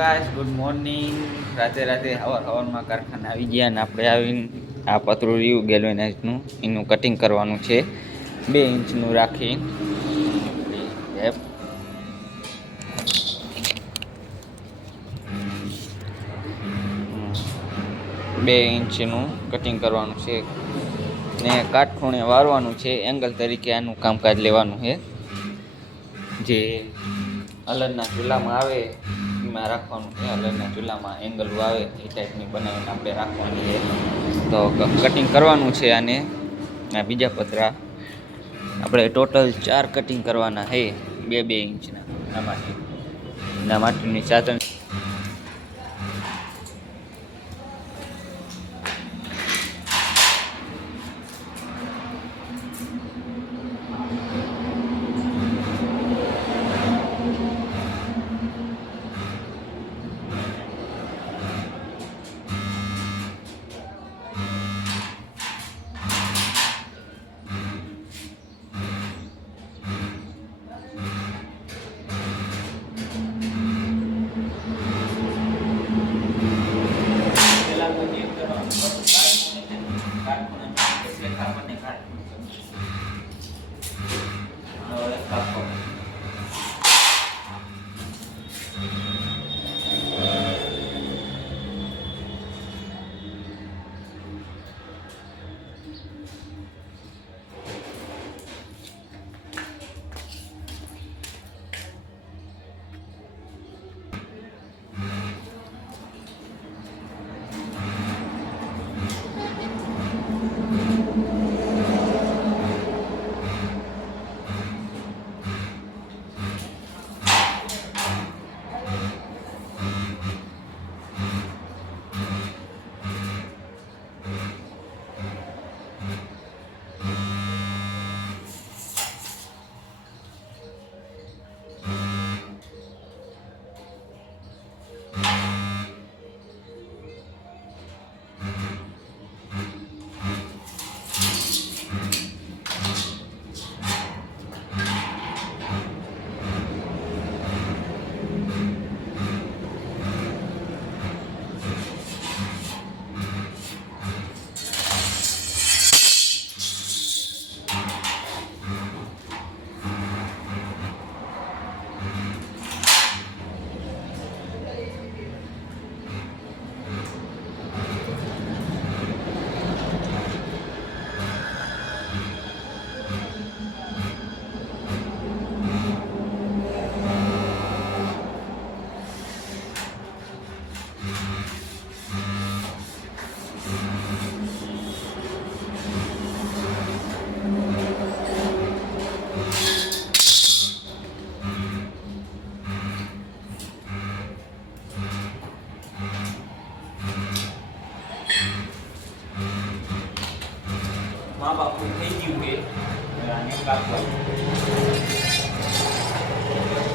Guys good morning રાતે રાતે હવાર હવારમાં કારખાને આવી ગયા અને આપણે આવીને આ પતરું રહ્યું ગેલ્વેનાઇઝનું એનું કટિંગ કરવાનું છે. બે ઇંચનું રાખી. બે ઇંચનું કટિંગ કરવાનું છે. ને કાટખૂણે વારવાનું છે. એંગલ તરીકે આનું કામકાજ લેવાનું છે. જે અલગના ચૂલામાં આવે. એમાં રાખવાનું છે. અને ચૂલામાં એંગલ આવે એ ટાઈપની બનાવીને આપણે રાખવાની છે. તો કટિંગ કરવાનું છે આને. આ બીજા પતરા. આપણે ટોટલ ચાર કટિંગ કરવાના છે બે બે ઇંચના. આમાંથી. એના માટેની સાધન คนนั้นเป็นการวันในค่าย મા બાપનું થઈ ગયું છે હવે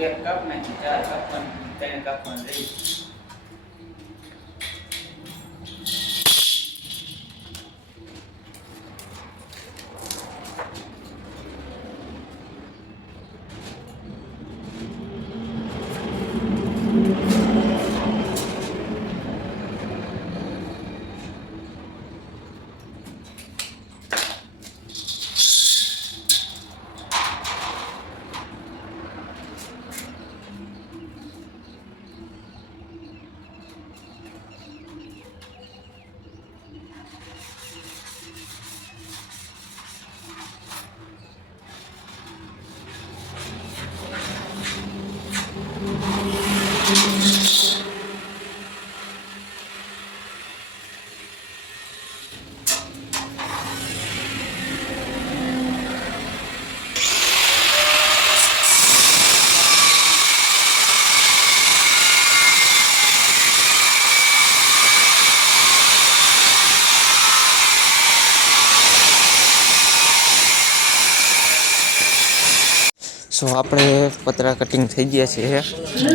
એક કપ નહીં ચાર કપ પણ ત્રણ કપ પણ રહી સો આપણે પતરા કટિંગ થઈ ગયા છે.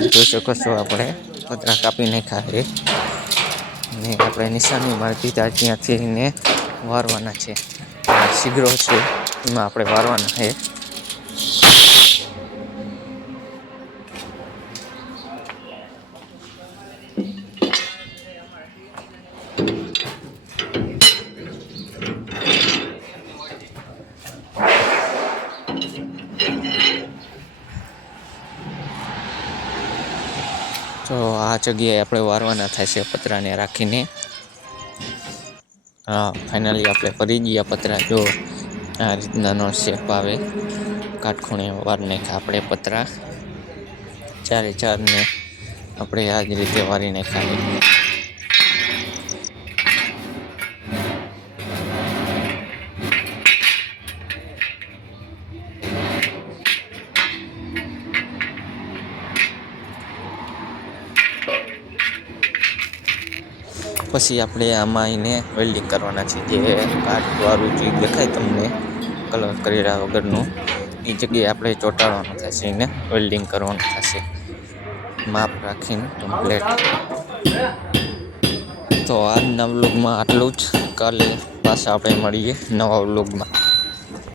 જોઈ શકો છો આપણે. પતરા કાપી નાખ્યા છે. ને આપણે નિશાની મારી દીધા ત્યાંથી ને વારવાના છે. શીઘ્રો છે. એમાં આપણે વારવાના છે. જગ્યાએ આપણે વારવાના થાય છે પતરાને રાખીને. હા ફાઇનલી આપણે ફરી ગયા પતરા. જો, આ રીતનાનો શેપ આવે. કાટખૂણે વાર નાખ્યા આપણે પતરા. ચારે ચારને આપણે આ જ રીતે વારી નાખ્યા પછી આપણે આમાં એને વેલ્ડિંગ કરવાના છે. જે કાઠવાળું જે દેખાય તમને કલર કર્યા વગરનું, એ જગ્યાએ આપણે ચોંટાડવાનું થશે, એને વેલ્ડિંગ કરવાનું થશે. માપ રાખીને કમ્પ્લેટ તો આજના વ્લોગમાં આટલું જ. કાલે પાછા આપણે મળીએ નવા વ્લોગમાં